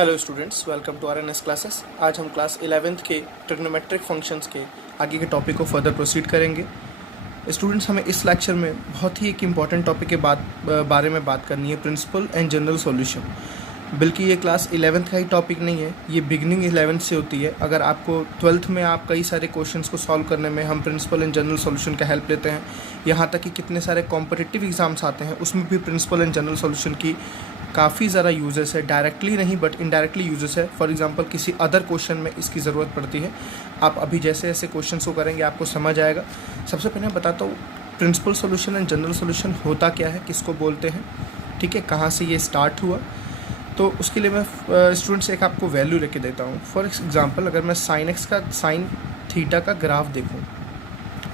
Hello students, welcome to RNS classes. आज हम class 11th के ट्रिग्नोमेट्रिक फंक्शंस के आगे के टॉपिक को फर्दर प्रोसीड करेंगे। स्टूडेंट्स, हमें इस लेक्चर में बहुत ही एक इम्पॉर्टेंट टॉपिक के बारे में बात करनी है, प्रिंसिपल एंड जनरल सॉल्यूशन। बल्कि ये क्लास 11th का ही टॉपिक नहीं है, ये बिगनिंग 11th से होती है। अगर आपको 12th में आप कई सारे क्वेश्चंस को सॉल्व करने में हम प्रिंसिपल एंड जनरल सॉल्यूशन का हेल्प लेते हैं। यहाँ तक कि कितने सारे कॉम्पिटिटिव एग्जाम्स आते हैं, उसमें भी प्रिंसिपल एंड जनरल सॉल्यूशन की काफ़ी ज़्यादा यूजेस है। डायरेक्टली नहीं बट इनडायरेक्टली यूजेस है। फॉर एग्जांपल किसी अदर क्वेश्चन में इसकी ज़रूरत पड़ती है। आप अभी जैसे ऐसे क्वेश्चंस को करेंगे आपको समझ आएगा। सबसे पहले मैं बताता हूँ principal solution and general solution होता क्या है, किसको बोलते हैं, ठीक है, कहाँ से ये स्टार्ट हुआ। तो उसके लिए मैं स्टूडेंट्स एक आपको वैल्यू लेके देता हूँ। फॉर एग्जांपल अगर मैं साइन थीटा का ग्राफ देखूँ,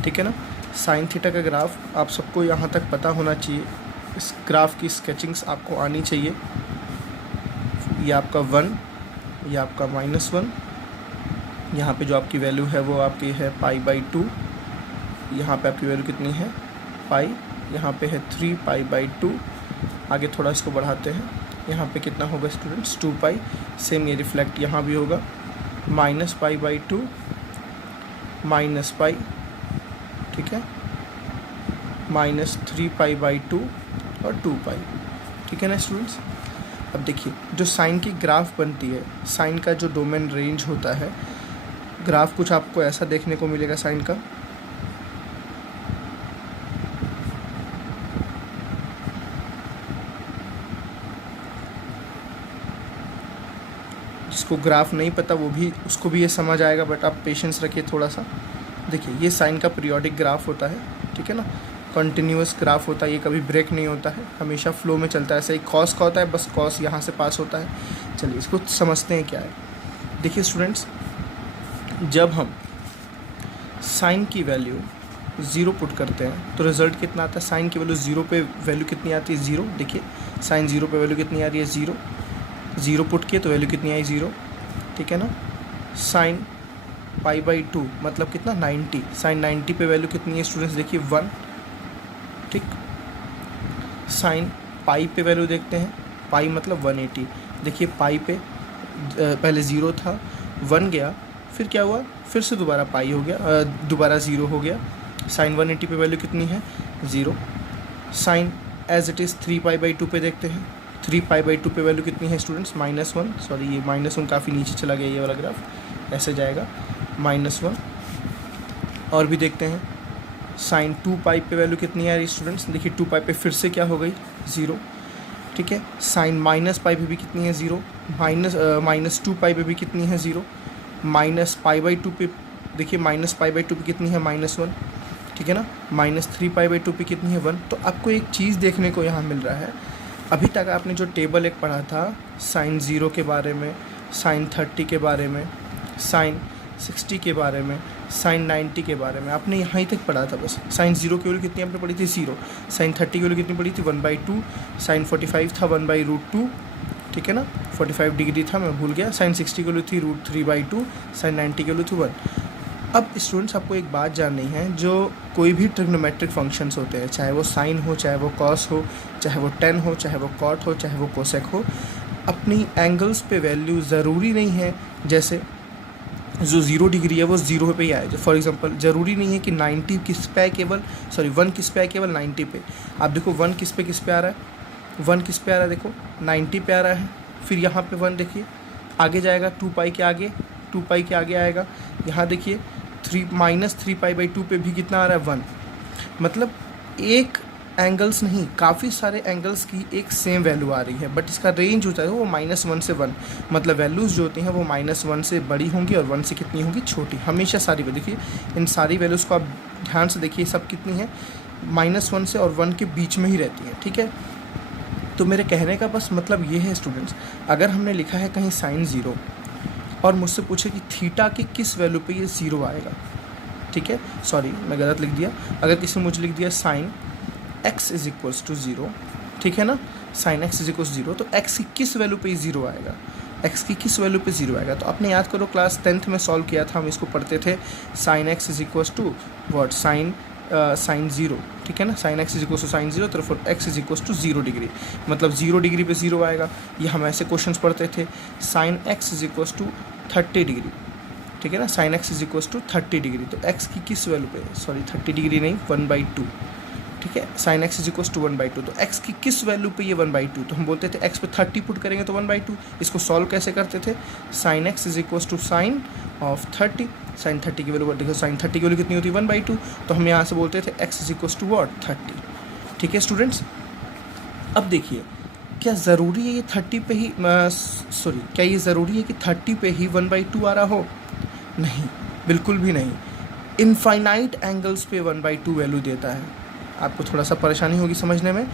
ठीक है ना, साइन थीटा का ग्राफ आप सबको यहाँ तक पता होना चाहिए। इस ग्राफ की स्केचिंग्स आपको आनी चाहिए। ये आपका 1, ये आपका -1, यहाँ पे जो आपकी वैल्यू है वो आपकी है π/2। यहाँ पे आपकी वैल्यू कितनी है, पाई। यहाँ पे है 3π/2। आगे थोड़ा इसको बढ़ाते हैं, यहाँ पे कितना होगा स्टूडेंट्स, 2π। सेम ये रिफ्लेक्ट यहाँ भी होगा, -π/2 -π, ठीक है, -3π/2 और 2π, ठीक है ना स्टूडेंट्स। अब देखिए जो साइन की ग्राफ बनती है, साइन का जो डोमेन रेंज होता है, ग्राफ कुछ आपको ऐसा देखने को मिलेगा साइन का। जिसको ग्राफ नहीं पता वो भी, उसको भी ये समझ आएगा, बट आप पेशेंस रखिए थोड़ा सा। देखिए ये साइन का पीरियोडिक ग्राफ होता है, ठीक है ना, कंटिन्यूअस ग्राफ होता है, ये कभी ब्रेक नहीं होता है, हमेशा फ्लो में चलता है। ऐसे ही कॉस का होता है, बस कॉस यहाँ से पास होता है। चलिए इसको समझते हैं क्या है। देखिए स्टूडेंट्स, जब हम साइन की वैल्यू 0 पुट करते हैं तो रिजल्ट कितना आता है। साइन की वैल्यू 0 पे वैल्यू कितनी आती है, 0। देखिए साइन 0 पे वैल्यू कितनी आ रही है, 0। 0 पुट किए तो वैल्यू कितनी आई, 0, ठीक है ना। साइन π/2 मतलब कितना, 90। साइन 90 पे वैल्यू कितनी है स्टूडेंट्स, देखिए 1, ठीक। साइन पाई पे वैल्यू देखते हैं, पाई मतलब 180। देखिए पाई पे पहले 0 था, 1 गया, फिर क्या हुआ, फिर से दोबारा पाई हो गया, दोबारा 0 हो गया। साइन 180 पे वैल्यू कितनी है, 0। साइन एज इट इज़ 3π/2 पे देखते हैं, 3π/2 पे वैल्यू कितनी है स्टूडेंट्स, -1। सॉरी ये -1 काफ़ी नीचे चला गया, ये वाला ग्राफ ऐसे जाएगा, -1। और भी देखते हैं, साइन 2π पे वैल्यू कितनी आ रही स्टूडेंट्स, देखिए 2π पे फिर से क्या हो गई, 0, ठीक है। साइन -π पे भी कितनी है, 0। -2π पे भी कितनी है, 0। -π/2 पे देखिए, -π/2 पे कितनी है, -1, ठीक है ना। -3π/2 पे कितनी है, 1। तो आपको एक चीज़ देखने को यहाँ मिल रहा है। अभी तक आपने जो टेबल एक पढ़ा था साइन 0 के बारे में, साइन 30 के बारे में, साइन 60 के बारे में, साइन 90 के बारे में, आपने यहाँ ही तक पढ़ा था बस। साइन 0 की वैल्यू कितनी आपने पढ़ी थी, 0। साइन 30 की वैल्यू कितनी पढ़ी थी, 1/2। साइन 45 था 1/√2, ठीक है ना, 45 डिग्री था, मैं भूल गया। साइन 60 की वैल्यू थी √3/2। साइन 90 की वैल्यू थी 1। अब स्टूडेंट्स आपको एक बात जाननी है, जो कोई भी ट्रिग्नोमेट्रिक फंक्शंस होते हैं, चाहे वो साइन हो, चाहे वो कॉस हो, चाहे वो टेन हो, चाहे वो कॉट हो, चाहे वो कोसेक हो, अपनी एंगल्स पे वैल्यू ज़रूरी नहीं है जैसे जो 0 डिग्री है वो 0 पे ही आए। फॉर एग्जांपल ज़रूरी नहीं है कि 90 किस पे है, केवल 1 किस पे है, केवल 90 पे। आप देखो 1 किस पे आ रहा है, 1 किस पे आ रहा है, देखो 90 पे आ रहा है। फिर यहाँ पे 1 देखिए आगे जाएगा, 2π के आगे, 2π के आगे आएगा। यहाँ देखिए -3π/2 पे भी कितना आ रहा है, 1। मतलब एक एंगल्स नहीं, काफ़ी सारे एंगल्स की एक सेम वैल्यू आ रही है, बट इसका रेंज होता है वो -1 से 1। मतलब वैल्यूज़ जो होती हैं वो -1 से बड़ी होंगी और 1 से कितनी होंगी, छोटी। हमेशा सारी देखिए, इन सारी वैल्यूज़ को आप ध्यान से देखिए, सब कितनी है, -1 से और 1 के बीच में ही रहती है, ठीक है। तो मेरे कहने का बस मतलब ये है स्टूडेंट्स, अगर हमने लिखा है कहीं साइन 0 और मुझसे पूछे कि थीटा की किस वैल्यू पे ये 0 आएगा, ठीक है, सॉरी मैं गलत लिख दिया। अगर किसी ने मुझे लिख दिया साइन x = 0, ठीक है ना, साइन x = 0, तो x की किस वैल्यू पे 0 आएगा, x की किस वैल्यू पे 0 आएगा। तो आपने याद करो क्लास 10th में सॉल्व किया था, हम इसको पढ़ते थे, sine x = what, sine sine zero, ठीक है ना, sine x is equal to sine zero, तो for x is equal to 0 degree, मतलब 0 डिग्री पे 0 आएगा। ये हम ऐसे क्वेश्चन पढ़ते थे, sine x is equal to 30 degree, ठीक है ना, sine x is equal to 30 degree, तो एक्स की किस वैल्यू पे, सॉरी 30 डिग्री नहीं 1/2, ठीक है, sine x is equal to 1/2, तो एक्स की किस वैल्यू पे ये 1/2, तो हम बोलते थे एक्स पे 30 पुट करेंगे तो 1/2। इसको सॉल्व कैसे करते थे, sine x is equal to sine of 30, sine 30 की वैल्यू देखो, साइन 30 की वैल्यू कितनी होती है 1/2, तो हम यहाँ से बोलते थे x is equal to what 30, ठीक है स्टूडेंट्स। अब देखिए क्या ज़रूरी है ये 30 पे ही सॉरी क्या ये ज़रूरी है कि 30 पे ही 1/2 आ रहा हो, नहीं, बिल्कुल भी नहीं। इनफाइनाइट एंगल्स पे 1/2 वैल्यू देता है, आपको थोड़ा सा परेशानी होगी समझने में,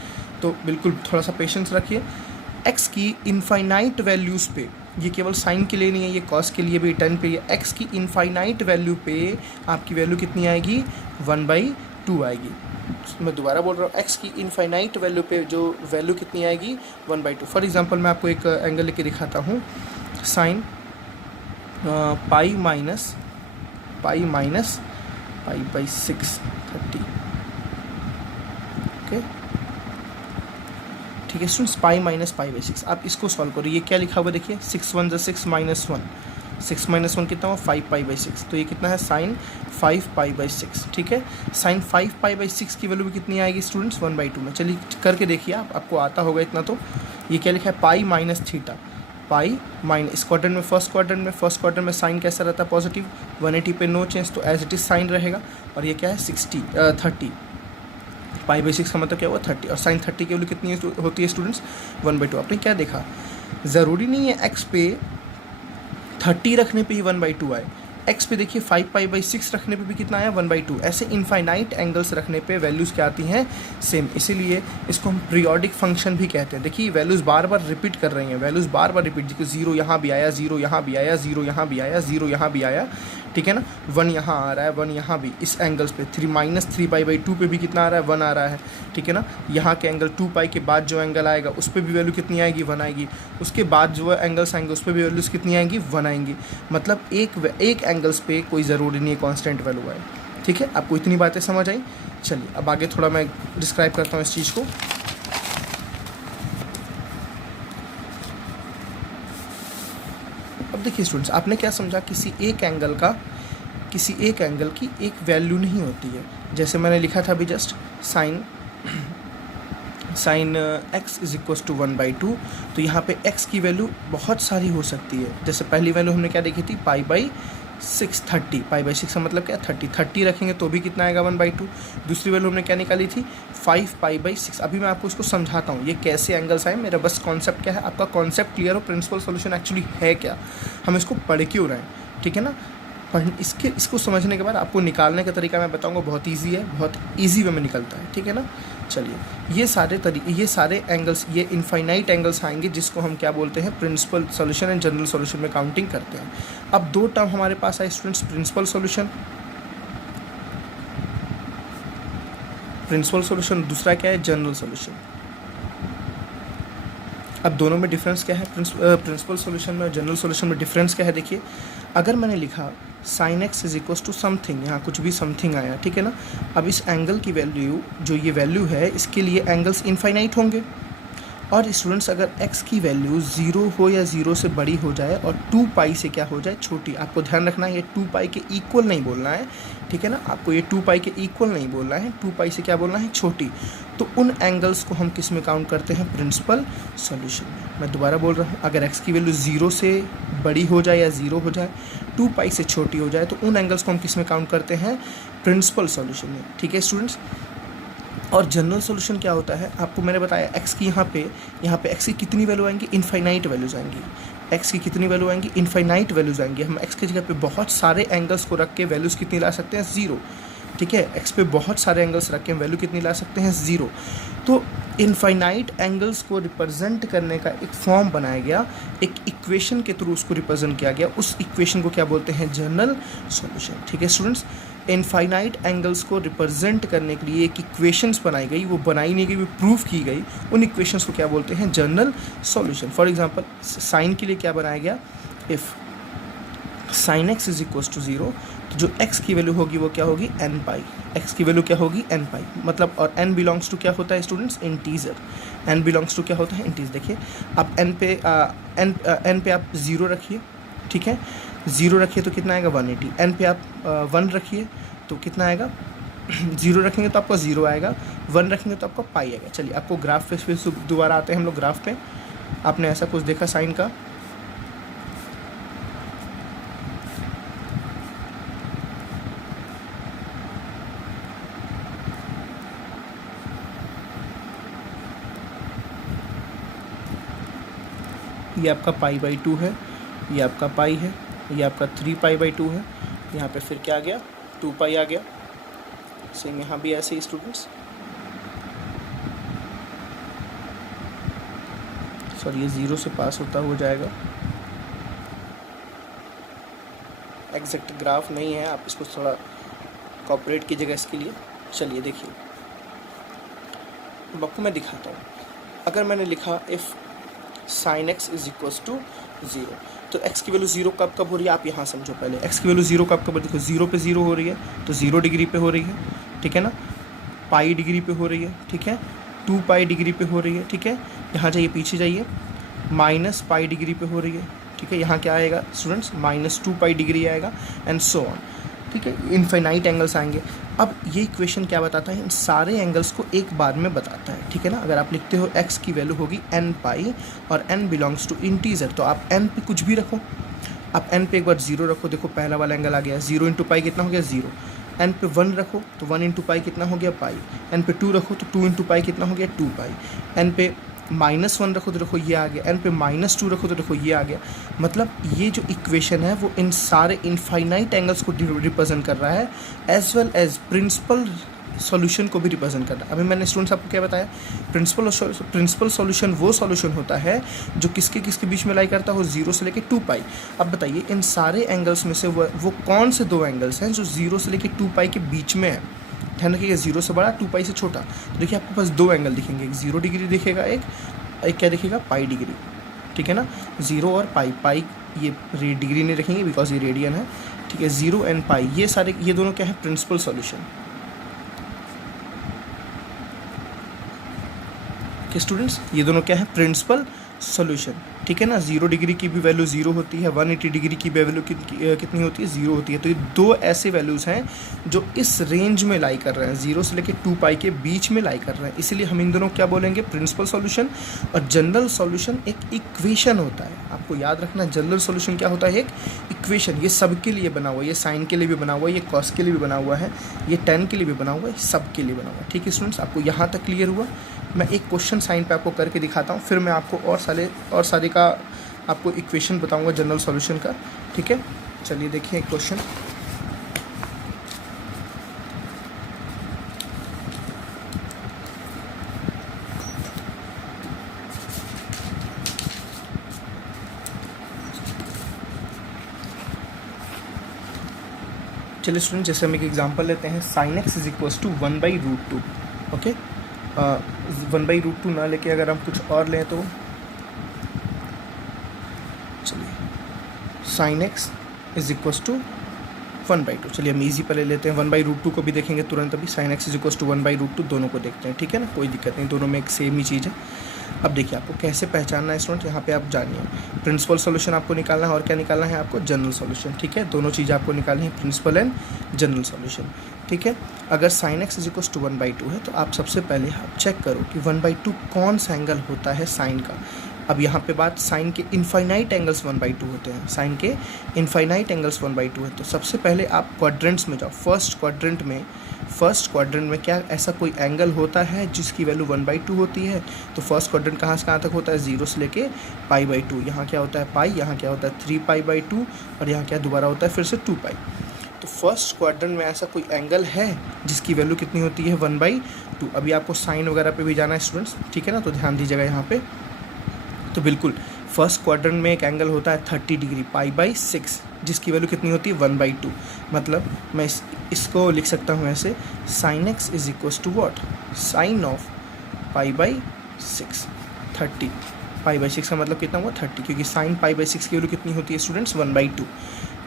तो बिल्कुल थोड़ा सा पेशेंस रखिए। एक्स की इनफाइनाइट वैल्यूज़ पे, ये केवल साइन के लिए नहीं है, ये कॉस के लिए भी, टेन पे, ये एक्स की इनफाइनाइट वैल्यू पे आपकी वैल्यू कितनी आएगी 1/2 आएगी। मैं दोबारा बोल रहा हूँ, एक्स की इनफाइनाइट वैल्यू पे जो वैल्यू कितनी आएगी 1/2। फॉर एग्जांपल मैं आपको एक एंगल लेके दिखाता हूँ, साइन पाई माइनस पाई/6 30, ओके, ठीक है स्टूडेंट्स, पाई/6। आप इसको सॉल्व करो, ये क्या लिखा हुआ देखिए, 6 1 6 -1, 6 - 1 कितना हुआ 5π/6, तो ये कितना है साइन 5π/6, ठीक है। साइन 5π/6 की वैल्यू भी कितनी आएगी स्टूडेंट्स 1/2 में, चलिए करके देखिए आपको आता होगा इतना। तो ये क्या लिखा है पाई माइनस थीटा, पाई माइनस, इस क्वाड्रेंट में फर्स्ट क्वाड्रेंट में साइन कैसा रहता है पॉजिटिव, 180 पे नो चेंज, तो एज इट इज साइन रहेगा, और ये क्या है 30 पाई/6 का मतलब क्या हुआ 30, और साइन 30 की वैल्यू कितनी होती है स्टूडेंट्स 1/2। आपने क्या देखा, ज़रूरी नहीं है एक्स पे 30 रखने पे ही 1/2 आए, एक्स पे देखिए 5π/6 रखने पे भी कितना आया 1/2। ऐसे इनफाइनाइट एंगल्स रखने पे वैल्यूज़ क्या आती हैं सेम, इसीलिए इसको हम पीरियोडिक फंक्शन भी कहते हैं। देखिए वैल्यूज़ बार बार रिपीट कर रही हैं, वैल्यूज़ बार बार रिपीट, देखिए 0 यहाँ भी आया, 0 यहाँ भी आया, 0 यहाँ भी आया, 0 यहाँ भी आया, ठीक है ना, 1 यहाँ आ रहा है, 1 यहाँ भी, इस एंगल्स पे 3-3π/2 पे भी कितना आ रहा है 1 आ रहा है, ठीक है ना। यहाँ के एंगल 2π के बाद जो एंगल आएगा उस पर भी वैल्यू कितनी आएगी 1 आएगी, उसके बाद जो एंगल्स आएंगे उस पर भी वैल्यूज़ कितनी आएंगी 1 आएंगी, मतलब एक एंगल्स पे कोई ज़रूरी नहीं है कांस्टेंट वैल्यू आए, ठीक है। आपको इतनी बातें समझ आई। चलिए अब आगे थोड़ा मैं डिस्क्राइब करता हूँ इस चीज़ को। अब देखिए स्टूडेंट्स, आपने क्या समझा, किसी एक एंगल की एक वैल्यू नहीं होती है। जैसे मैंने लिखा था अभी just, sine x is equal to 1/2, तो यहाँ पे एक्स की वैल्यू बहुत सारी हो सकती है। जैसे पहली वैल्यू हमने क्या देखी थी पाई/6 30, पाई/6 का मतलब क्या 30 रखेंगे तो भी कितना आएगा 1/2। दूसरी वैल्यू हमने क्या निकाली थी 5π/6। अभी मैं आपको इसको समझाता हूँ ये कैसे एंगल्स आए, मेरा बस कॉन्सेप्ट क्या है, आपका कॉन्सेप्ट क्लियर हो, प्रिंसिपल सॉल्यूशन एक्चुअली है क्या, हम इसको पढ़ क्यों रहे हैं, ठीक है ना। इसको समझने के बाद आपको निकालने का तरीका मैं बताऊंगा, बहुत इजी है, बहुत इजी वे में निकलता है, ठीक है ना। चलिए ये सारे एंगल्स, ये इनफाइनाइट एंगल्स आएंगे जिसको हम क्या बोलते हैं principal solution and general solution में काउंटिंग करते हैं। अब दो टर्म हमारे पास आए स्टूडेंट्स, प्रिंसिपल सॉल्यूशन, दूसरा क्या है जनरल सॉल्यूशन। अब दोनों में डिफरेंस क्या है, प्रिंसिपल सॉल्यूशन में और जनरल सॉल्यूशन में डिफरेंस क्या है। देखिए अगर मैंने लिखा sine x is equal to something, यहाँ कुछ भी समथिंग आया, ठीक है ना। अब इस एंगल की वैल्यू, जो ये वैल्यू है, इसके लिए एंगल्स इनफाइनाइट होंगे, और स्टूडेंट्स अगर x की वैल्यू 0 हो या 0 से बड़ी हो जाए और 2π से क्या हो जाए छोटी, आपको ध्यान रखना है ये 2π के इक्वल नहीं बोलना है, ठीक है ना, आपको ये 2π के इक्वल नहीं बोलना है, 2π से क्या बोलना है छोटी। तो उन एंगल्स को हम किस में काउंट करते हैं प्रिंसिपल सॉल्यूशन में। मैं दोबारा बोल रहा हूँ, अगर x की वैल्यू 0 से बड़ी हो जाए या 0 हो जाए, 2π से छोटी हो जाए, तो उन एंगल्स को हम किस में काउंट करते हैं प्रिंसिपल सॉल्यूशन में, ठीक है स्टूडेंट्स। और जनरल सॉल्यूशन क्या होता है, आपको मैंने बताया x की यहाँ पे x की कितनी वैल्यू आएंगी, इनफाइनाइट वैल्यूज़ आएंगी, x की कितनी वैल्यू आएंगी, इनफाइनाइट वैल्यूज़ आएंगी। हम x की जगह पे बहुत सारे एंगल्स को रख के वैल्यूज़ कितनी ला सकते हैं 0, ठीक है। x पे बहुत सारे एंगल्स रख के हम वैल्यू कितनी ला सकते हैं 0। तो इनफाइनाइट एंगल्स को रिप्रेजेंट करने का एक फॉर्म बनाया गया, एक इक्वेशन के थ्रू उसको रिप्रेजेंट किया गया, उस इक्वेशन को क्या बोलते हैं जनरल सॉल्यूशन, ठीक है स्टूडेंट्स। इनफाइनाइट एंगल्स को रिप्रेजेंट करने के लिए एक इक्वेशंस बनाई गई, वो बनाई नहीं गई, वो प्रूफ की गई, उन इक्वेशंस को क्या बोलते हैं general solution. For example sine के लिए क्या बनाया गया, if sine x is equal to 0, तो जो x की वैल्यू होगी वो क्या होगी n पाई, x की वैल्यू क्या होगी n पाई, मतलब और n बिलोंग्स टू क्या होता है students, integer, n belongs to क्या होता है इंटीजर। देखिए अब n पे आप 0 रखिए, ठीक है, 0 रखिए तो कितना आएगा 180, n पे आप 1 रखिए तो कितना आएगा 0 रखेंगे तो आपका 0 आएगा, 1 रखेंगे तो आपका पाई आएगा। चलिए आपको ग्राफ पे फिर दोबारा आते हैं हम लोग ग्राफ पे। आपने ऐसा कुछ देखा साइन का, ये आपका पाई बाई 2 है, ये आपका पाई है, ये आपका 3 पाई बाई 2 है, यहाँ पे फिर क्या आ गया 2 पाई आ गया। सेम यहाँ भी ऐसे ही स्टूडेंट्स, सॉरी ये 0 से पास होता हो जाएगा, एग्जैक्ट ग्राफ नहीं है, आप इसको थोड़ा कॉपरेट कीजिएगा इसके लिए। चलिए देखिए अब आपको मैं दिखाता हूँ। अगर मैंने लिखा if sine x is equals to 0, तो x की वैल्यू 0 कब कब हो रही है आप यहाँ समझो पहले। x की वैल्यू 0 कब कब, देखो 0 पे 0 हो रही है तो 0 डिग्री पे हो रही है, ठीक है ना, पाई डिग्री पे हो रही है, ठीक है, 2 पाई डिग्री पे हो रही है, ठीक है, यहाँ जाइए पीछे जाइए, माइनस पाई डिग्री पे हो रही है, ठीक है, यहाँ क्या आएगा स्टूडेंट्स -2 पाई डिग्री आएगा एंड सो ऑन, ठीक है, इनफाइनाइट एंगल्स आएंगे। अब ये इक्वेशन क्या बताता है, इन सारे एंगल्स को एक बार में बताता है, ठीक है ना। अगर आप लिखते हो x की वैल्यू होगी n पाई और n बिलोंग्स टू इंटीजर, तो आप n पे कुछ भी रखो, आप n पे एक बार 0 रखो, देखो पहला वाला एंगल आ गया, 0 इंटू पाई कितना हो गया 0, n पे 1 रखो तो 1 इंटू पाई कितना हो गया पाई, n पे 2 रखो तो 2 इंटू पाई कितना हो गया 2 पाई, n पे -1 रखो तो देखो ये आ गया, n पे -2 रखो तो देखो ये आ गया। मतलब ये जो इक्वेशन है वो इन सारे इनफाइनाइट एंगल्स को रिप्रेजेंट कर रहा है, as well as principal solution को भी रिप्रेजेंट कर रहा है। अभी मैंने स्टूडेंट्स आपको क्या बताया, प्रिंसिपल सॉल्यूशन वो सॉल्यूशन होता है जो किसके बीच में लाई करता हो, 0 से लेके 2 पाई। अब बताइए इन सारे एंगल्स में से वो कौन से 2 एंगल्स हैं जो 0 से लेके 2 पाई के बीच में है। ध्यान रखिएगा 0 से बड़ा 2 पाई से छोटा, तो देखिए आपके पास 2 एंगल दिखेंगे, एक 0 डिग्री दिखेगा, एक क्या दिखेगा पाई डिग्री, ठीक है ना, 0 और पाई ये डिग्री नहीं रखेंगे बिकॉज ये रेडियन है, ठीक है, 0 एंड पाई ये सारे ये दोनों क्या है प्रिंसिपल सॉल्यूशन के स्टूडेंट्स, ये दोनों क्या है प्रिंसिपल सॉल्यूशन, ठीक है ना। 0 डिग्री की भी वैल्यू 0 होती है, 180 डिग्री की वैल्यू कितनी होती है 0 होती है। तो ये 2 ऐसे वैल्यूज़ हैं जो इस रेंज में लाई कर रहे हैं, 0 से लेकर 2 पाई के बीच में लाई कर रहे हैं, इसीलिए हम इन दोनों क्या बोलेंगे प्रिंसिपल सॉल्यूशन। और जनरल सॉल्यूशन एक इक्वेशन होता है, आपको याद रखना जनरल सॉल्यूशन क्या होता है, एक इक्वेशन। ये सब के लिए बना हुआ है, ये साइन के लिए भी बना हुआ है, ये कॉस के लिए भी बना हुआ है, ये टेन के लिए भी बना हुआ है, सब के लिए बना हुआ है, ठीक है स्टूडेंट्स। आपको यहाँ तक क्लियर हुआ। मैं एक क्वेश्चन साइन पे आपको करके दिखाता हूँ, फिर मैं आपको और सारे का आपको इक्वेशन बताऊंगा जनरल सॉल्यूशन का, ठीक है। चलिए देखिए एक क्वेश्चन, चलिए स्टूडेंट जैसे हम एक एग्जांपल लेते हैं, sine x is equals to 1/√2, okay. 1/√2 ना लेके अगर हम कुछ और लें तो चलिए sine x is equals to 1/2, चलिए हम ईजी पहले लेते हैं, 1/√2 को भी देखेंगे तुरंत अभी, sine x is equals to 1/√2 दोनों को देखते हैं, ठीक है ना, कोई दिक्कत नहीं, दोनों में एक सेम ही चीज़ है। अब देखिए आपको कैसे पहचानना है स्टूडेंट, यहाँ पे आप जानिए, प्रिंसिपल सॉल्यूशन आपको निकालना है और क्या निकालना है आपको जनरल सॉल्यूशन, ठीक है, दोनों चीज़ें आपको निकालनी है, प्रिंसिपल एंड जनरल सॉल्यूशन, ठीक है। अगर sine x is equals to 1/2 है तो आप सबसे पहले आप चेक करो कि 1/2 कौन सा एंगल होता है साइन का। अब यहाँ पे बात साइन के इनफाइनाइट एंगल्स 1/2 होते हैं, साइन के इनफाइनाइट एंगल्स 1/2 है। तो सबसे पहले आप क्वाड्रेंट्स में जाओ, फर्स्ट क्वाड्रेंट में क्या ऐसा कोई एंगल होता है जिसकी वैल्यू 1/2 होती है। तो फर्स्ट क्वाड्रेंट कहाँ से कहाँ तक होता है, 0 से लेके π/2, यहाँ क्या होता है पाई, यहाँ क्या होता है 3π/2 और यहाँ क्या दोबारा होता है फिर से 2 पाई। तो फर्स्ट क्वाड्रेंट में ऐसा कोई एंगल है जिसकी वैल्यू कितनी होती है 1/2। अभी आपको साइन वगैरह पे भी जाना है स्टूडेंट्स, ठीक है ना, तो ध्यान दीजिएगा यहाँ पे। तो बिल्कुल फर्स्ट क्वाड्रेंट में एक एंगल होता है 30 डिग्री π/6 जिसकी वैल्यू कितनी होती है 1/2। मतलब मैं इसको लिख सकता हूँ ऐसे, sine x is equals to what, sine of π/6, 30 π/6 का मतलब कितना हुआ 30, क्योंकि साइन π/6 की वैल्यू कितनी होती है स्टूडेंट्स 1/2।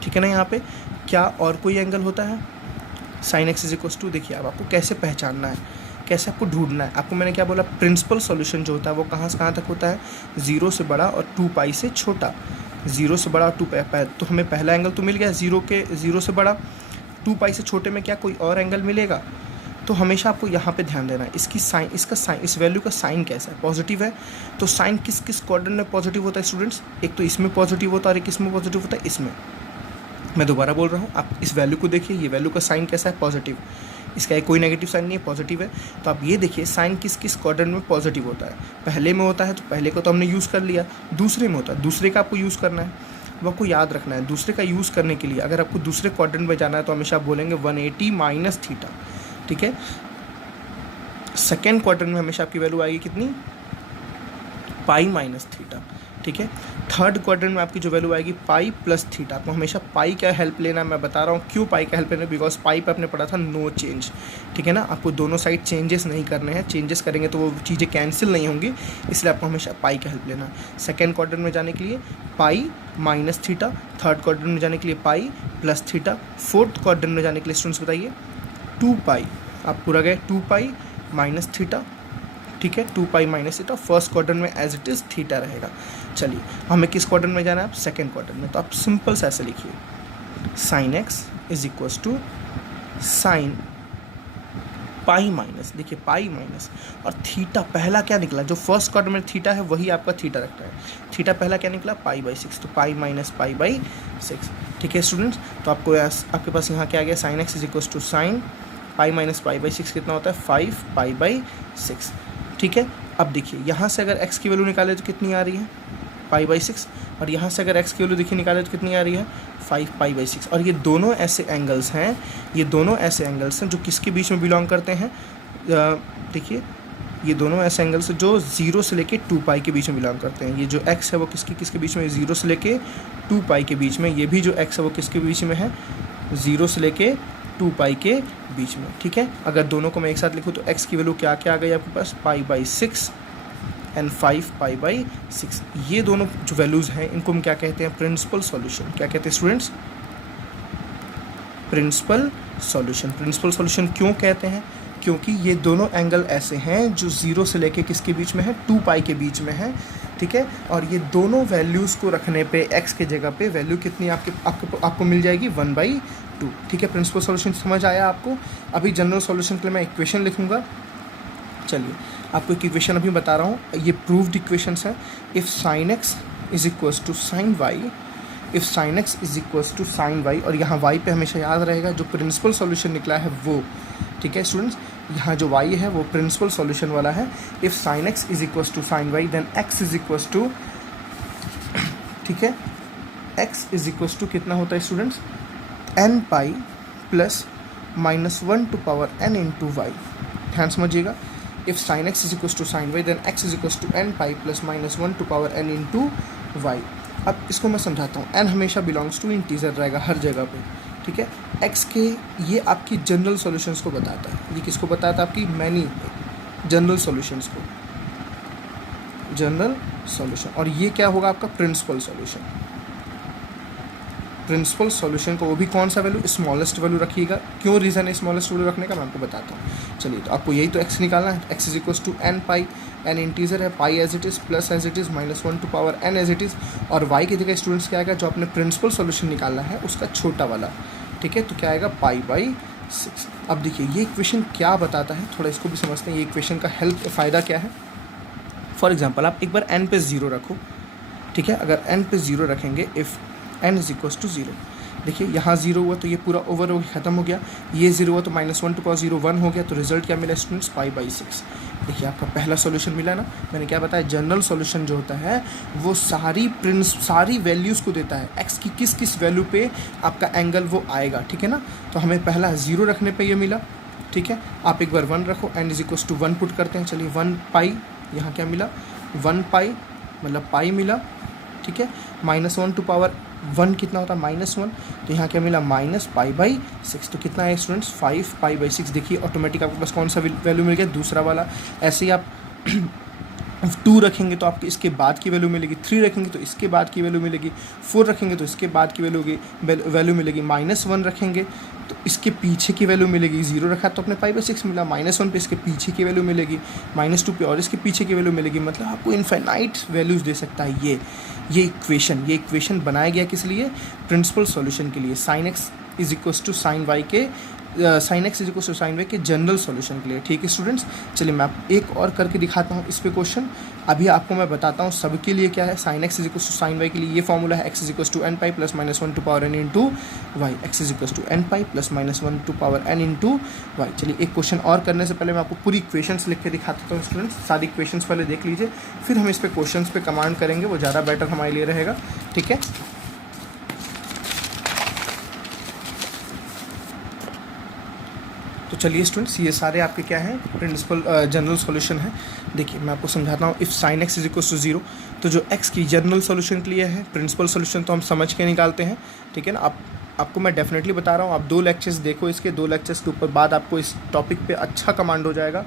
ठीक है ना। यहाँ पे क्या और कोई एंगल होता है? Sine x is equals to, देखिए अब आपको कैसे पहचानना है, कैसे आपको ढूंढना है। आपको मैंने क्या बोला, प्रिंसिपल सॉल्यूशन जो होता है वो कहाँ से कहाँ तक होता है, 0 से बड़ा और 2 पाई से छोटा। 0 से बड़ा और 2 पाई, तो हमें पहला एंगल तो मिल गया 0 से बड़ा, 2 पाई से छोटे में क्या कोई और एंगल मिलेगा? तो हमेशा आपको यहाँ पे ध्यान देना है इसकी साइन, इसका साइन, इस वैल्यू का साइन कैसा है, पॉजिटिव है। तो साइन किस किस क्वाड्रेंट में पॉजिटिव होता है स्टूडेंट्स? एक तो इसमें पॉजिटिव होता है और एक इसमें पॉजिटिव होता है, इसमें। मैं दोबारा बोल रहा हूँ, आप इस वैल्यू को देखिए, ये वैल्यू का साइन कैसा है, पॉजिटिव। इसका एक कोई नेगेटिव साइन नहीं है, पॉजिटिव है। तो आप ये देखिए साइन किस किस क्वाड्रेंट में पॉजिटिव होता है। पहले में होता है तो पहले को तो हमने यूज़ कर लिया, दूसरे में होता है, दूसरे का आपको यूज़ करना है। वो आपको याद रखना है, दूसरे का यूज़ करने के लिए अगर आपको दूसरे क्वाड्रेंट में जाना है तो हमेशा आप बोलेंगे 180 माइनस थीटा, ठीक है। सेकेंड क्वाड्रेंट में हमेशा आपकी वैल्यू आएगी कितनी, पाई माइनस थीटा, ठीक है। थर्ड क्वाड्रेंट में आपकी जो वैल्यू आएगी पाई प्लस थीटा। आपको हमेशा पाई का हेल्प लेना है, मैं बता रहा हूँ क्यों पाई का हेल्प लेना है, बिकॉज पाई पे आपने पढ़ा था नो चेंज, ठीक है ना। आपको दोनों साइड चेंजेस नहीं करने हैं, चेंजेस करेंगे तो वो चीज़ें कैंसिल नहीं होंगी, इसलिए आपको हमेशा पाई का हेल्प लेना है। सेकेंड क्वाड्रेंट में जाने के लिए पाई माइनस थीटा, थर्ड क्वाड्रेंट में जाने के लिए pi plus theta, fourth quadrant में जाने के लिए स्टूडेंट्स बताइए 2 पाई, आप पूरा गए 2 पाई माइनस थीटा, ठीक है, 2 pi minus theta. First quadrant में एज इट इज़ थीटा रहेगा। चलिए हमें किस क्वाड्रेंट में जाना है, आप सेकेंड क्वाड्रेंट में। तो आप सिंपल से ऐसे लिखिए, sine x is equals to sine pi minus, देखिए पाई माइनस और थीटा पहला क्या निकला, जो फर्स्ट क्वाड्रेंट में थीटा है वही आपका थीटा रखता है। थीटा पहला क्या निकला, पाई बाई 6, तो पाई माइनस पाई बाई 6, ठीक है स्टूडेंट्स। तो आपको आपके पास यहाँ क्या आ गया, sine x is equals to sine pi minus pi by 6 कितना होता है, 5 पाई बाई 6, ठीक है। अब देखिए यहाँ से अगर x की वैल्यू निकाले तो कितनी आ रही है, पाई बाई 6, और यहाँ से अगर x की वैल्यू देखिए निकाले तो कितनी आ रही है, 5 पाई बाई 6। और ये दोनों ऐसे एंगल्स हैं, ये दोनों ऐसे एंगल्स हैं जो किसके बीच में बिलोंग करते हैं, देखिए ये दोनों ऐसे एंगल्स जो 0 से लेके 2 पाई के बीच में बिलोंग करते हैं। ये जो x है वो किसके बीच में, 0 से लेके 2 पाई के बीच में। ये भी जो x है वो किसके बीच में है, 0 से लेके 2 पाई के बीच में, ठीक है। अगर दोनों को मैं एक साथ लिखूँ तो x की वैल्यू क्या क्या आ गई आपके पास, pi by 6 and 5 pi by 6। ये दोनों जो वैल्यूज़ हैं इनको हम क्या कहते हैं, प्रिंसिपल सॉल्यूशन। क्या कहते हैं students, principal solution. Principal solution क्यों कहते हैं, क्योंकि ये दोनों एंगल ऐसे हैं जो 0 से लेके किसके बीच में है, 2 पाई के बीच में है, ठीक है। और ये दोनों वैल्यूज़ को रखने पे x के जगह पे वैल्यू कितनी आपको मिल जाएगी, 1/2, ठीक है। प्रिंसिपल सॉल्यूशन समझ आया आपको। अभी जनरल सॉल्यूशन के लिए मैं इक्वेशन लिखूंगा। चलिए आपको एक इक्वेशन अभी बता रहा हूँ, ये प्रूव्ड इक्वेशंस हैं। If sine x is equals to sine y, if sine x is equals to sine y, और यहाँ वाई पे हमेशा याद रहेगा जो प्रिंसिपल सॉल्यूशन निकला है वो, ठीक है स्टूडेंट्स। यहाँ जो y है वो प्रिंसिपल सॉल्यूशन वाला है। If sine x is equals to sine y then x is equals to, ठीक है, x इज इक्वल्स टू कितना होता है students, n pi plus minus 1 to power n into y. ध्यान समझिएगा, if sine x is equals to sine y then x is equals to n pi plus minus 1 to power n into y. अब इसको मैं समझाता हूँ, n हमेशा belongs to integer रहेगा हर जगह पे, ठीक है। x के ये आपकी जनरल सॉल्यूशंस को बताता है, ये किसको बताता है, आपकी मैनी जनरल सॉल्यूशंस को, जनरल सॉल्यूशन। और ये क्या होगा आपका प्रिंसिपल सॉल्यूशन। प्रिंसिपल सॉल्यूशन को वो भी कौन सा वैल्यू, स्मॉलेस्ट वैल्यू रखिएगा। क्यों रीज़न है स्मॉलेस्ट वैल्यू रखने का मैं आपको बताता हूँ। चलिए तो आपको यही तो x निकालना है, x is equals to n pi, n integer है, pi as it is plus as it is minus 1 to power n as it is, और y की जगह स्टूडेंट्स क्या आएगा, जो आपने प्रिंसिपल सॉल्यूशन निकालना है उसका छोटा वाला, ठीक है। तो क्या आएगा, पाई बाई 6। अब देखिए ये इक्वेशन क्या बताता है, थोड़ा इसको भी समझते हैं। ये इक्वेशन का फ़ायदा क्या है। फॉर एग्जांपल आप एक बार n पे 0 रखो, ठीक है। अगर n पे 0 रखेंगे, if n is equals to 0, देखिए यहाँ 0 हुआ तो ये पूरा ओवर हो ख़त्म हो गया, ये 0 हुआ तो माइनस 1 टू पावर 0 1 हो गया, तो रिजल्ट क्या मिला स्टूडेंट्स, पाई बाई 6। देखिए आपका पहला सॉल्यूशन मिला ना, मैंने क्या बताया, जनरल सॉल्यूशन जो होता है वो सारी वैल्यूज़ को देता है, x की किस किस वैल्यू पे आपका एंगल वो आएगा, ठीक है ना। तो हमें पहला 0 रखने पे ये मिला, ठीक है। आप एक बार 1 रखो, n is equals to 1 put करते हैं। चलिए 1 पाई, यहाँ क्या मिला, 1 पाई मतलब पाई मिला, ठीक है। माइनस 1 टू पावर 1 कितना होता है, -1, तो यहाँ क्या मिला, माइनस पाई बाई 6। तो कितना है स्टूडेंट्स, 5 पाई बाई 6। देखिए ऑटोमेटिक आपके पास कौन सा वैल्यू मिल गया, दूसरा वाला। ऐसे ही आप 2 रखेंगे तो आपको इसके बाद की वैल्यू मिलेगी, 3 रखेंगे तो इसके बाद की वैल्यू मिलेगी, 4 रखेंगे तो इसके बाद की वैल्यू मिलेगी, -1 रखेंगे तो इसके पीछे की वैल्यू मिलेगी, 0 रखा तो अपने π/6 मिला, -1 पे इसके पीछे की वैल्यू मिलेगी, -2 पे और इसके पीछे की वैल्यू मिलेगी। मतलब आपको इनफाइनाइट वैल्यूज़ दे सकता है ये इक्वेशन बनाया गया किस लिए, प्रिंसिपल सॉल्यूशन के लिए, sin x is equals to sin y के sin x is equals to sin y के जनरल सॉल्यूशन के लिए। ठीक है स्टूडेंट्स, चलिए मैं आप एक और करके दिखाता हूँ इस पे क्वेश्चन। अभी आपको मैं बताता हूँ सबके लिए क्या है। sin x is equals to sin y के लिए ये फॉर्मूला है, x is equals to n pi plus minus 1 to power n into y, x is equals to n pi plus minus 1 to power n into y. चलिए एक question और करने से पहले मैं आपको पूरी इक्वेशंस लिख के दिखाता हूँ स्टूडेंट्स। सारी इक्वेशंस पहले देख लीजिए, फिर हम इस पे क्वेश्चंस पे कमांड करेंगे, वो ज़्यादा बेटर हमारे लिए रहेगा। ठीक है, तो चलिए स्टूडेंट्स, ये सारे आपके क्या हैं, प्रिंसिपल जनरल सॉल्यूशन है। देखिए मैं आपको समझाता हूँ। If sin x is equals to 0, तो जो x की जनरल सॉल्यूशन के लिए है, प्रिंसिपल सॉल्यूशन तो हम समझ के निकालते हैं। ठीक है ना, आपको मैं डेफिनेटली बता रहा हूँ, आप 2 लेक्चर्स देखो, इसके 2 लेक्चर्स के ऊपर बाद आपको इस टॉपिक पे अच्छा कमांड हो जाएगा।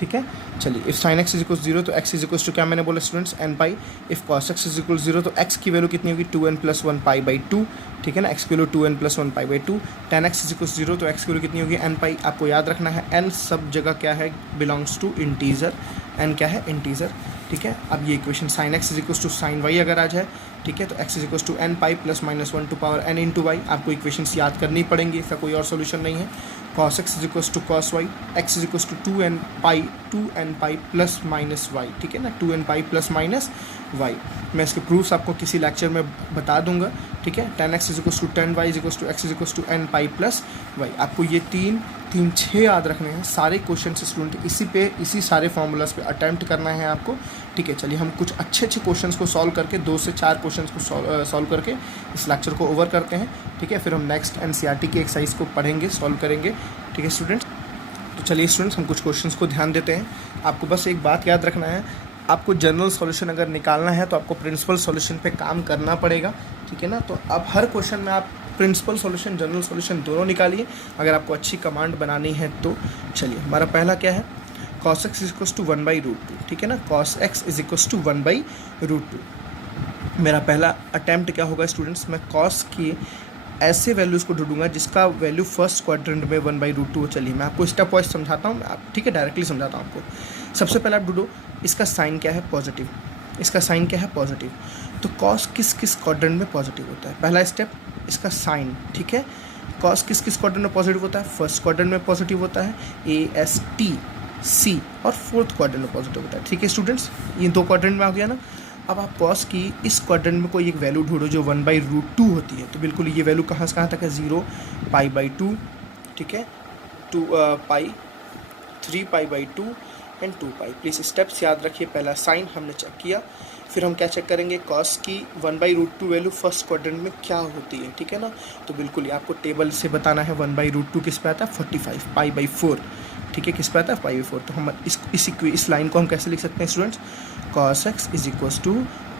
ठीक है, चलिए if sin x is equals 0 तो x इज इक्वल्स टू क्या मैंने बोला students, n pi. If cos x is equals 0 तो x की वैल्यू कितनी होगी, 2n प्लस 1 पाई बाई 2। ठीक है ना, x की value 2n plus 1 pi by 2। tan x is equals 0 तो x की वैल्यू कितनी होगी, n पाई। आपको याद रखना है n सब जगह क्या है, बिलोंग्स टू इंटीजर, n क्या है, इंटीजर। ठीक है, अब ये equation sin x is equals to sin y अगर आ जाए, ठीक है, तो x is equals to n pi plus minus 1 to power n into y. आपको इक्वेशंस याद करनी पड़ेंगी, इसका कोई और सोल्यूशन नहीं है। cos x is equals to cos y, x is equals to 2n pi plus minus y। ठीक है ना, 2n pi plus minus y। मैं इसके प्रूफ्स आपको किसी लेक्चर में बता दूंगा। ठीक है, tan x is equals to 10y is equals to x is equals to n pi plus y। आपको ये 6 याद रखने हैं। सारे क्वेश्चन स्टूडेंट इसी सारे फार्मूलाज पे अटैम्प्ट करना है आपको। ठीक है, चलिए हम कुछ अच्छे क्वेश्चंस को सॉल्व करके 2 से 4 क्वेश्चंस को सॉल्व करके इस लेक्चर को ओवर करते हैं। ठीक है, फिर हम नेक्स्ट NCERT की एक्सरसाइज को पढ़ेंगे, सॉल्व करेंगे। ठीक है स्टूडेंट्स, तो चलिए स्टूडेंट्स हम कुछ क्वेश्चंस को ध्यान देते हैं। आपको बस एक बात याद रखना है, आपको जनरल सॉल्यूशन अगर निकालना है तो आपको प्रिंसिपल सॉल्यूशन पे काम करना पड़ेगा। ठीक है ना, तो अब हर क्वेश्चन में आप प्रिंसिपल सॉल्यूशन, जनरल सॉल्यूशन दोनों निकालिए अगर आपको अच्छी कमांड बनानी है तो। चलिए हमारा पहला क्या है, cos x is equals to 1/√2। ठीक है ना, cos x is equals to 1/√2। मेरा पहला अटैम्प्ट क्या होगा स्टूडेंट्स, मैं cos की ऐसे वैल्यूज़ को ढूंढूंगा जिसका वैल्यू फर्स्ट क्वाड्रेंट में 1/√2 हो। चलिए मैं आपको स्टेप वाइज समझाता हूँ, ठीक है, डायरेक्टली समझाता हूँ आपको। सबसे पहले आप ढूंढो इसका साइन क्या है, पॉजिटिव। इसका साइन क्या है, पॉजिटिव। तो cos किस क्वाड्रेंट में पॉजिटिव होता है, पहला स्टेप इसका साइन। ठीक है, cos किस क्वाड्रेंट में पॉजिटिव होता है, फर्स्ट क्वाड्रेंट में पॉजिटिव होता है, AST C, और फोर्थ क्वाड्रेंट में पॉजिटिव होता है। ठीक है स्टूडेंट्स, ये 2 क्वाड्रेंट में आ गया ना। अब आप cos की इस क्वाड्रेंट में कोई एक वैल्यू ढूंढो जो 1/√2 होती है। तो बिल्कुल ये वैल्यू कहाँ से कहाँ तक है, 0 पाई बाई 2। ठीक है, 2 पाई, 3 pi by 2 and 2 pi. Please steps याद रखिए। पहला साइन हमने चेक किया, फिर हम क्या चेक करेंगे, cos की 1/√2 वैल्यू फर्स्ट क्वाड्रेंट में क्या होती है। ठीक है ना, तो बिल्कुल ये आपको टेबल से बताना है। 1/√2 किस पे आता है, 45 पाई बाई 4। ठीक है, किस पे आता है, पाई बाई 4। तो हम इस लाइन को हम कैसे लिख सकते हैं students, cos x is equals to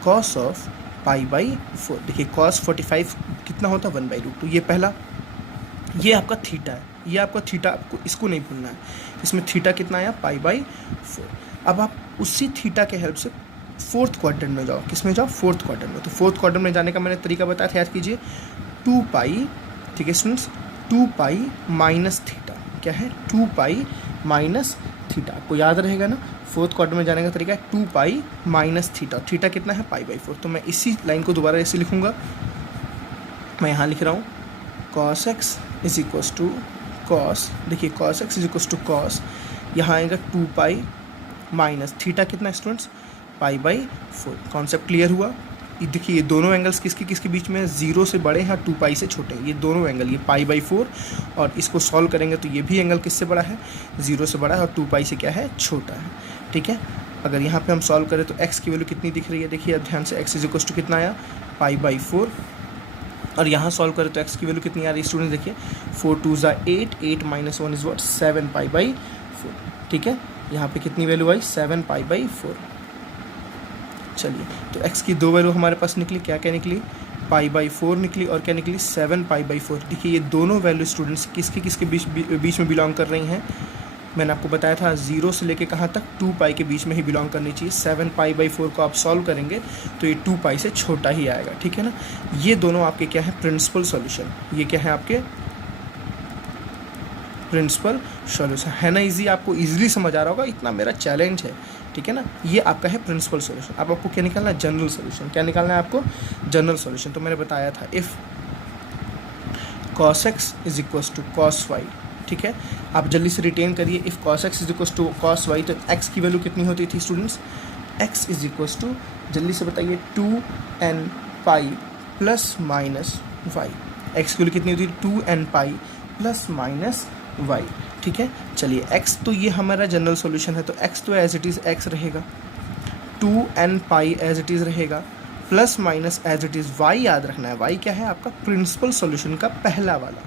cos of pi by 4। देखिए cos 45 कितना होता है, 1/√2। ये पहला, ये आपका थीटा है, ये आपका थीटा, आपको इसको नहीं भूलना है। इसमें थीटा कितना आया, पाई बाई 4। अब आप उसी थीटा के हेल्प से फोर्थ क्वाड्रेंट में जाओ। किस में जाओ, फोर्थ क्वाड्रेंट में। तो फोर्थ क्वाड्रेंट में जाने का मैंने तरीका बताया था, याद कीजिए, 2 पाई। ठीक है स्टूडेंट्स, 2 पाई माइनस थीटा। क्या है, 2 पाई माइनस थीटा। आपको याद रहेगा ना, फोर्थ क्वाड्रेंट में जाने का तरीका है 2 पाई माइनस थीटा। थीटा कितना है, पाई बाई 4। तो मैं इसी लाइन को दोबारा ऐसे लिखूँगा, मैं यहाँ लिख रहा हूँ cos x is equals to cos, देखिए cos x is equals to cos, यहाँ आएगा 2 पाई माइनस थीटा कितना students, pi by 4। Concept clear हुआ। ये देखिए ये दोनों एंगल्स किसके बीच में, 0 से बड़े हैं, 2 पाई से छोटे हैं। ये दोनों एंगल, ये पाई बाई 4, और इसको सॉल्व करेंगे तो ये भी एंगल किससे बड़ा है, 0 से बड़ा है, और 2 पाई से क्या है, छोटा है। ठीक है, अगर यहाँ पे हम सॉल्व करें तो x की वैल्यू कितनी दिख रही है, देखिए अब ध्यान से, x इज इक्वल्स टू कितना आया, पाई बाई 4, और यहाँ सॉल्व करें तो x की वैल्यू कितनी आ रही है स्टूडेंट, देखिए 4 2 ज़ा 8, 8 minus 1 is what, 7 pi by 4। ठीक है, यहाँ पे कितनी वैल्यू आई, 7 पाई बाई 4। चलिए, तो x की 2 वैल्यू हमारे पास निकली, क्या क्या निकली, पाई बाई 4 निकली, और क्या निकली, 7 पाई बाई 4। देखिए ये दोनों वैल्यू स्टूडेंट्स किसके बीच में बिलोंग कर रही हैं, मैंने आपको बताया था 0 से लेके कहाँ तक 2 पाई के बीच में ही बिलोंग करनी चाहिए। 7 पाई बाई 4 को आप सॉल्व करेंगे तो ये 2 पाई से छोटा ही आएगा, ठीक है ना। ये दोनों आपके क्या है, प्रिंसिपल सॉल्यूशन। ये क्या है आपके प्रिंसिपल सॉल्यूशन, है ना। इजी, आपको इजीली समझ आ रहा होगा, इतना मेरा चैलेंज है, ठीक है ना। ये आपका है प्रिंसिपल सॉल्यूशन। अब आपको क्या निकालना है, जनरल सॉल्यूशन। क्या निकालना है आपको, जनरल सॉल्यूशन। तो मैंने बताया था if cos x is equals to cos y, ठीक है। आप जल्दी से रिटेन करिए, if cos x is equals to cos y, तो x की वैल्यू कितनी होती थी students, x is equals to, जल्दी से बताइए, 2n pi plus minus y. x की वैल्यू कितनी होती थी, 2n pi plus minus Y, ठीक है। चलिए x तो ये हमारा जनरल सॉल्यूशन है, तो x तो एज इट इज़ x रहेगा, 2n pi as it is रहेगा, plus minus as it is y याद रखना है। y क्या है आपका, प्रिंसिपल सॉल्यूशन का पहला वाला,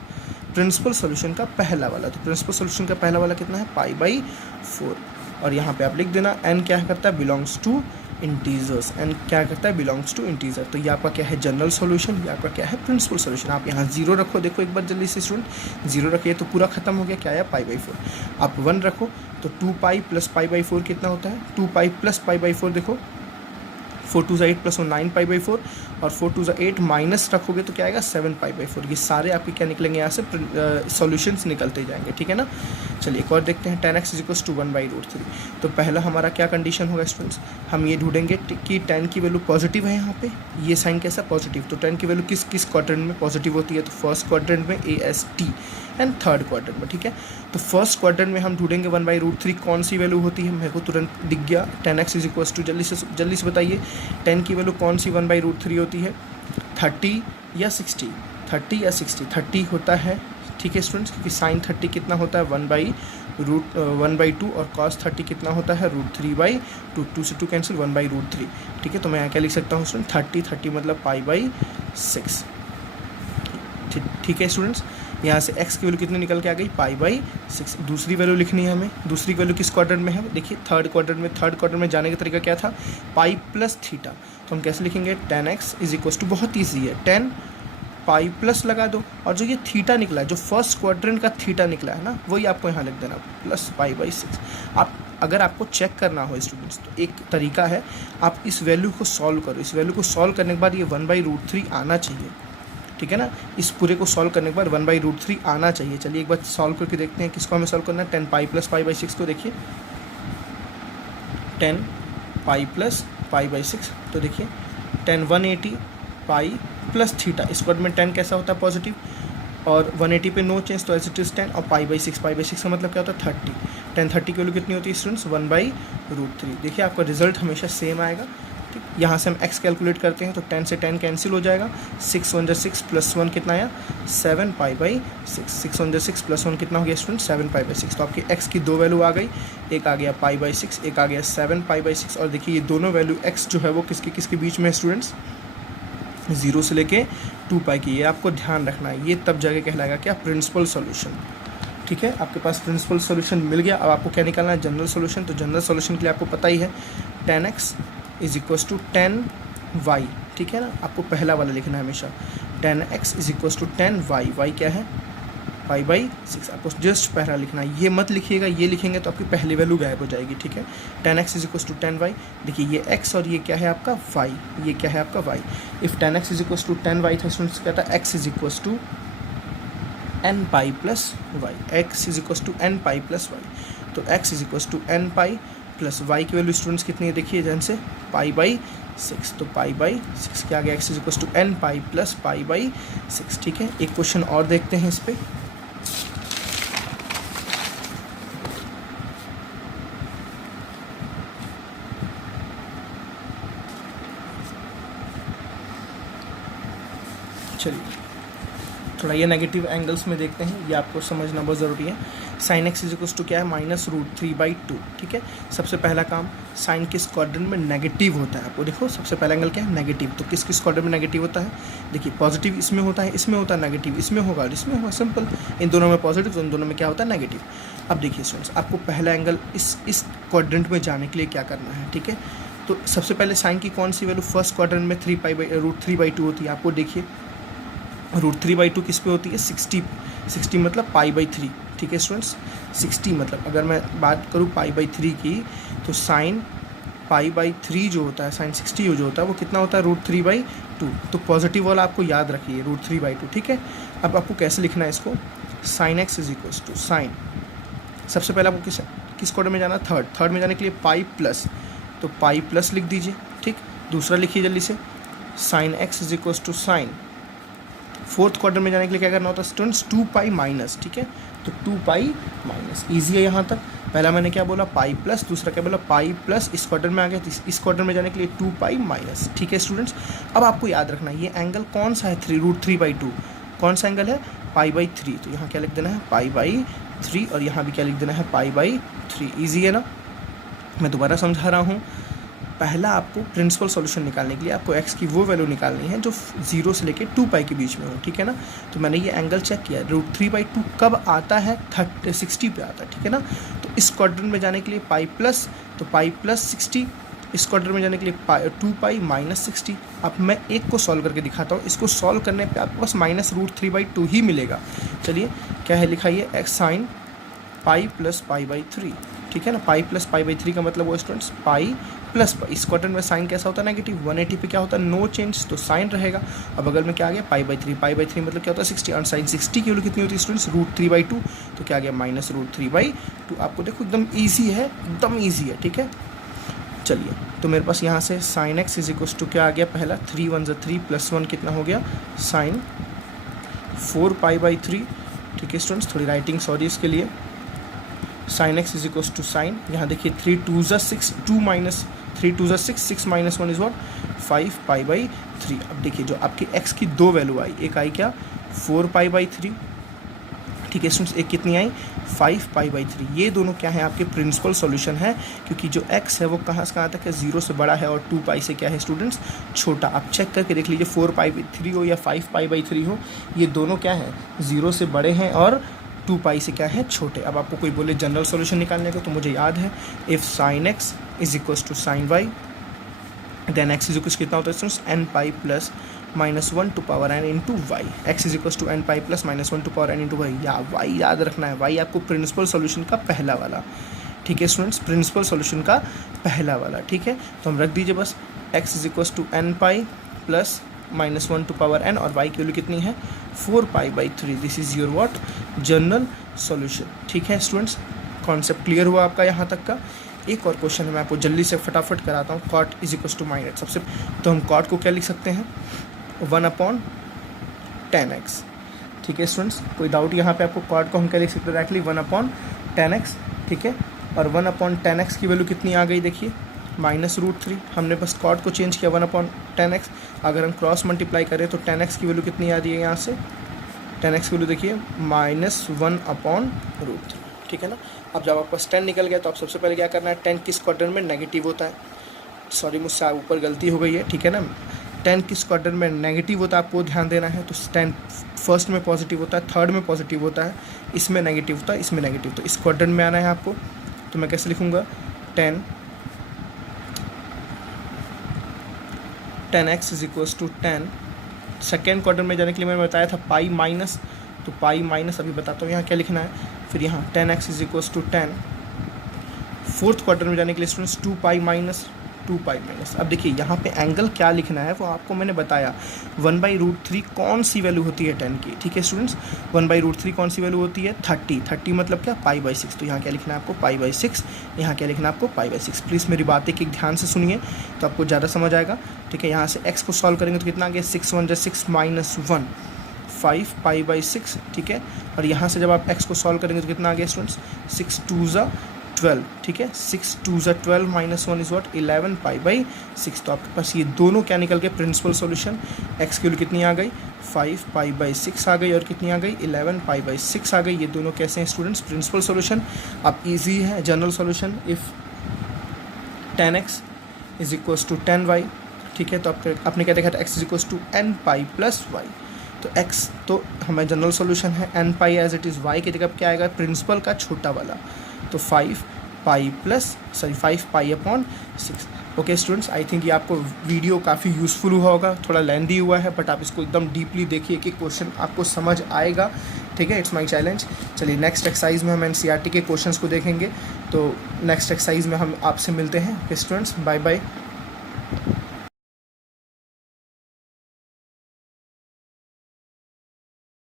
प्रिंसिपल सॉल्यूशन का पहला वाला। तो प्रिंसिपल सॉल्यूशन का पहला वाला कितना है, पाई बाई 4। और यहाँ पे आप लिख देना n क्या करता है, बिलोंग्स टू इंटीजर्स। n क्या करता है, बिलोंग्स टू इंटीजर। तो ये आपका क्या है, जनरल सॉल्यूशन, ये आपका क्या है, प्रिंसिपल सॉल्यूशन। आप यहाँ 0 रखो, देखो एक बार जल्दी से स्टूडेंट, 0 रखिए तो पूरा खत्म हो गया, क्या है, पाई बाई 4। आप 1 रखो तो 2 पाई प्लस पाई बाई 4 कितना होता है, 2 पाई प्लस पाई बाई 4, देखो 4 2 8 प्लस 9 पाई बाई 4, और 4 2 8 माइनस रखोगे तो क्या आएगा, 7 पाई बाई 4। ये सारे आपके क्या निकलेंगे, यहाँ से सॉल्यूशंस निकलते जाएंगे, ठीक है ना। चलिए एक और देखते हैं, 10x इज इक्वल्स टू 1/√3। तो पहला हमारा क्या कंडीशन होगा स्टूडेंट्स, हम ये ढूंढेंगे कि 10 की वैल्यू पॉजिटिव है, यहाँ पे ये साइन कैसा, पॉजिटिव। तो 10 की वैल्यू किस किस क्वाड्रेंट में पॉजिटिव होती है, तो फर्स्ट क्वाड्रेंट में AST एंड थर्ड क्वाड्रेंट में, ठीक है। तो फर्स्ट क्वाड्रेंट में हम ढूंढेंगे 1/√3 कौन सी वैल्यू होती है, मेरे को तुरंत दिख गया, 10x इज इक्वल्स टू, जल्दी से बताइए 10 की वैल्यू कौन सी 1/√3 होती है, 30 या 60, 30 या 60, 30 होता है, ठीक है स्टूडेंट्स, क्योंकि साइन 30 कितना होता है, 1/2, और cos 30 कितना होता है, √3/2, 2 से 2 कैंसिल, 1/√3, ठीक है। तो मैं यहाँ क्या लिख सकता हूँ स्टूडेंट, 30 मतलब π/6, ठीक है स्टूडेंट्स। यहाँ से x की वैल्यू कितनी निकल के आ गई, π/6। दूसरी वैल्यू लिखनी है हमें, दूसरी वैल्यू किस क्वाड्रेंट में है, देखिए थर्ड क्वाड्रेंट में जाने का तरीका क्या था, पाई प्लस थीटा। तो हम कैसे लिखेंगे, 10x इज इक्वल्स टू, बहुत ईजी है, 10 पाई प्लस लगा दो, और जो ये थीटा निकला है, जो फर्स्ट क्वाड्रेंट का थीटा निकला है ना, वही आपको यहाँ लिख देना, प्लस π/6। आप अगर आपको चेक करना हो स्टूडेंट्स, तो एक तरीका है, आप इस वैल्यू को सॉल्व करो। इस वैल्यू को सॉल्व करने के बाद ये 1/√3 आना चाहिए, ठीक है ना। इस पूरे को सॉल्व करने के बाद 1/√3 आना चाहिए। चलिए एक बार सॉल्व करके देखते हैं, किसको हमें सॉल्व करना है, 10 पाई प्लस π/6 को। देखिए 10 पाई प्लस π/6, तो देखिए 10 180 पाई प्लस थीटा, इस वर्ड में 10 कैसा होता है, पॉजिटिव, और 180 पे नो चेंज, तो एज इट इज़ 10, और π/6 का मतलब क्या होता है, 30। 10 30 की वैल्यू कितनी होती है स्टूडेंट्स, 1/√3। देखिए आपका रिजल्ट हमेशा सेम आएगा, ठीक। यहाँ से हम x कैलकुलेट करते हैं, तो 10 से 10 कैंसिल हो जाएगा, 6 1 6 प्लस 1 कितना आया, 7 π/6, 6 1 6 प्लस 1 कितना हो गया स्टूडेंट, 7 π/6। तो आपकी x की दो वैल्यू आ गई, एक आ गया π/6, एक आ गया 7 π/6। और देखिए ये दोनों वैल्यू x जो है वो किसके बीच में है स्टूडेंट्स, 0 से लेके 2 पाई की। ये आपको ध्यान रखना है, ये तब जाके कहलाएगा क्या, प्रिंसिपल सॉल्यूशन, ठीक है। आपके पास प्रिंसिपल सॉल्यूशन मिल गया। अब आपको क्या निकालना है, जनरल सॉल्यूशन। तो जनरल सॉल्यूशन के लिए आपको पता ही है, 10x is equals to 10y, ठीक है ना। आपको पहला वाला लिखना है हमेशा, 10x is equals to 10y, y क्या है, π/6। आपको जस्ट पहला लिखना है, ये मत लिखिएगा, ये लिखेंगे तो आपकी पहली वैल्यू गायब हो जाएगी, ठीक है। 10x is equals to 10y, देखिए ये x और ये क्या है आपका y, ये क्या है आपका y। If 10x is equals to 10y था स्टूडेंट्स, क्या था, x is equals to n pi plus y, x is equals to n pi plus y. तो x is equals to n pi plus y की value students कितनी है, देखिए जन से π/6, तो π/6 क्या आ गया, x is equals to n pi plus π/6, ठीक है। एक क्वेश्चन और देखते हैं इस पर, चलिए थोड़ा ये नेगेटिव एंगल्स में देखते हैं, ये आपको समझना बहुत ज़रूरी है। Sine x is equals to क्या है, -√3/2, ठीक है। सबसे पहला काम, साइन किस क्वाड्रेंट में नेगेटिव होता है, आपको देखो सबसे पहला एंगल क्या है, नेगेटिव। तो किस किस क्वाड्रेंट में नेगेटिव होता है, देखिए पॉजिटिव इसमें होता है, इसमें होता है नेगेटिव, इसमें होगा और इसमें होगा, सिंपल। इन दोनों में पॉजिटिव, तो इन दोनों में क्या होता है, नेगेटिव। अब देखिए स्टूडेंट्स, आपको पहला एंगल इस क्वाड्रेंट में जाने के लिए क्या करना है, ठीक है। तो सबसे पहले साइन की कौन सी वैल्यू फर्स्ट क्वाड्रेंट में 3π/√3/2 होती है, आपको देखिए √3/2 किस पे होती है, 60 मतलब π/3, ठीक है स्टूडेंट्स। 60 मतलब अगर मैं बात करूँ π/3 की, तो साइन π/3 जो होता है, साइन 60 जो होता है वो कितना होता है, √3/2। तो पॉजिटिव वाला आपको याद रखिए, √3/2, ठीक है। अब आपको कैसे लिखना है इसको, sine x is equal to sine, सबसे पहले आपको किस क्वाड्रेंट में जाना, थर्ड में जाने के लिए पाई प्लस, तो पाई प्लस लिख दीजिए, ठीक। दूसरा लिखिए जल्दी से, sine x is equal to sine. Fourth quadrant में जाने के लिए क्या करना होता है स्टूडेंट्स, 2π माइनस, ठीक है। तो 2π माइनस, ईजी है यहाँ तक। पहला मैंने क्या बोला, पाई प्लस, दूसरा क्या बोला, पाई प्लस। इस क्वाड्रेंट में आ गया, इस क्वाड्रेंट में जाने के लिए 2π माइनस, ठीक है स्टूडेंट्स। अब आपको याद रखना है ये एंगल कौन सा है, √3/2, कौन सा एंगल है, π/3। तो यहाँ क्या लिख देना है, π/3, और यहाँ भी क्या लिख देना है, π/3। ईजी है ना। मैं दोबारा समझा रहा हूँ। पहला आपको प्रिंसिपल सॉल्यूशन निकालने के लिए आपको x की वो वैल्यू निकालनी है जो 0 से लेके 2π के बीच में हो, ठीक है ना। तो मैंने ये एंगल चेक किया, √3/2 कब आता है, 60 पे आता है, ठीक है ना। तो इस क्वाड्रेंट में जाने के लिए पाई प्लस, तो पाई प्लस 60, इस क्वाड्रेंट में जाने के लिए 2π माइनस 60। अब मैं एक को सॉल्व करके दिखाता हूँ, इसको सॉल्व करने पे आपके पास माइनस √3/2 ही मिलेगा। चलिए क्या है, लिखाइए x साइन पाई प्लस π/3, ठीक है ना। पाई प्लस π/3 का मतलब वो स्टूडेंट्स पाई प्लस, इस क्वाड्रेंट में साइन कैसा होता है, नेगेटिव। 180 पे क्या होता है, नो चेंज, तो साइन रहेगा। अब बगल में क्या आ गया, π/3, π/3 मतलब क्या होता है 60, और साइन 60 की वैल्यू कितनी होती है स्टूडेंट्स, √3/2, तो क्या आ गया माइनस √3/2। आपको देखो एकदम ईजी है, एकदम ईजी है, ठीक है। चलिए तो मेरे पास यहाँ से sine x is equal to क्या आ गया, पहला 3 1 3 + 1 कितना हो गया, साइन 4π/3, ठीक है स्टूडेंट्स। थोड़ी राइटिंग सॉरी इसके लिए। Sine x is equal to sine, यहाँ देखिए 3 2 6, 2 माइनस 3 2 6, 6 माइनस 1 इज वॉट, 5π/3। अब देखिए जो आपकी x की दो वैल्यू आई, एक आई क्या 4π/3, ठीक है स्टूडेंट्स, एक कितनी आई 5π/3। ये दोनों क्या है, आपके प्रिंसिपल सॉल्यूशन है, क्योंकि जो x है वो कहाँ से कहाँ तक है, 0 से बड़ा है और 2π से क्या है स्टूडेंट्स, छोटा। आप चेक करके देख लीजिए 4π/3 हो या 5π/3 हो, ये दोनों क्या है 0 से बड़े हैं और 2π से क्या है, छोटे। अब आपको कोई बोले जनरल सॉल्यूशन निकालने का, तो मुझे याद है if sine x is equal to sine y, then x is equal कितना होता है students, nπ plus -1 to power n into y. X is equal to nπ plus -1 to power n into y, या y याद रखना है, y आपको principal solution का पहला वाला, ठीक है स्टूडेंट्स, प्रिंसिपल सॉल्यूशन का पहला वाला, ठीक है। तो हम रख दीजिए बस x is equal to nπ plus -1 to power n, और y की वैल्यू कितनी है 4π/3। This is your what, general solution, ठीक है स्टूडेंट्स। कॉन्सेप्ट क्लियर हुआ आपका यहाँ तक का। एक और क्वेश्चन है, मैं आपको जल्दी से फटाफट कराता हूँ। Cot is equal to minus, सबसे तो हम कॉट को क्या लिख सकते हैं, 1/10x, ठीक है स्टूडेंट्स। कोई डाउट यहाँ पे आपको, कॉट को हम क्या लिख सकते हैं डायरेक्टली 1/10x, ठीक है। और 1/10x की वैल्यू कितनी आ गई, देखिए -√3। हमने बस कॉट को चेंज किया 1/10x। अगर हम क्रॉस मल्टीप्लाई करें तो 10x की वैल्यू कितनी आ रही है, यहाँ से 10x की वैल्यू देखिए -1/√3, ठीक है ना। अब जब आपके पास 10 निकल गया तो आप सबसे पहले क्या करना है, 10 किस क्वाड्रेंट में नेगेटिव होता है, सॉरी मुझसे ऊपर गलती हो गई है, ठीक है ना। 10 किस क्वाड्रेंट में नेगेटिव होता है, आपको ध्यान देना है। तो 10 फर्स्ट में पॉजिटिव होता है, थर्ड में पॉजिटिव होता है, इसमें नेगेटिव होता है, इसमें नेगेटिव। तो इस क्वाड्रेंट में आना है आपको, तो मैं कैसे लिखूँगा, 10x is equals to 10। Second quadrant में जाने के लिए मैंने बताया था पाई माइनस, तो पाई माइनस अभी बताता हूँ यहाँ क्या लिखना है। फिर यहाँ 10x is equals to 10। Fourth quadrant में जाने के लिए स्टूडेंट्स 2π माइनस। अब देखिए यहाँ पे एंगल क्या लिखना है वो आपको मैंने बताया, 1/√3 कौन सी वैल्यू होती है 10 की, ठीक है स्टूडेंट्स। 1/√3 कौन सी वैल्यू होती है, 30 मतलब क्या π/6। तो यहाँ क्या लिखना है आपको π/6, यहाँ क्या लिखना है आपको π/6। प्लीज़ मेरी बात एक ध्यान से सुनिए तो आपको ज़्यादा समझ आएगा, ठीक है। यहाँ से x को सॉल्व करेंगे तो कितना आ गया, 6 1 6 -1 5π/6, ठीक है। और यहाँ से जब आप x को सॉल्व करेंगे तो कितना आ गया स्टूडेंट्स, 6 2 12, ठीक है। 6 2 12 -1 इज वॉट 11 π/6। तो आपके पास ये दोनों क्या निकल गए, प्रिंसिपल सॉल्यूशन। x की वैल्यू कितनी आ गई, 5 π/6 आ गई, और कितनी आ गई 11 π/6 आ गई। ये दोनों कैसे हैं स्टूडेंट्स, प्रिंसिपल सॉल्यूशन। अब इजी है general solution, if 10x is equals to 10y, ठीक है। तो आपने क्या देखा था, x is equals to nπ plus y। तो x तो हमें जनरल सॉल्यूशन है, nπ as it is, y की जगह क्या आएगा, प्रिंसिपल का छोटा वाला। तो 5 5 pi upon 6। Okay students, I think ये आपको वीडियो काफ़ी यूज़फुल हुआ होगा, थोड़ा लेंदी हुआ है बट आप इसको एकदम डीपली देखिए कि क्वेश्चन आपको समझ आएगा। ठीक है, इट्स माय चैलेंज। चलिए नेक्स्ट एक्सरसाइज में हम एनसीईआरटी के क्वेश्चंस को देखेंगे, तो नेक्स्ट एक्सरसाइज में हम आपसे मिलते हैं। Okay students, bye bye.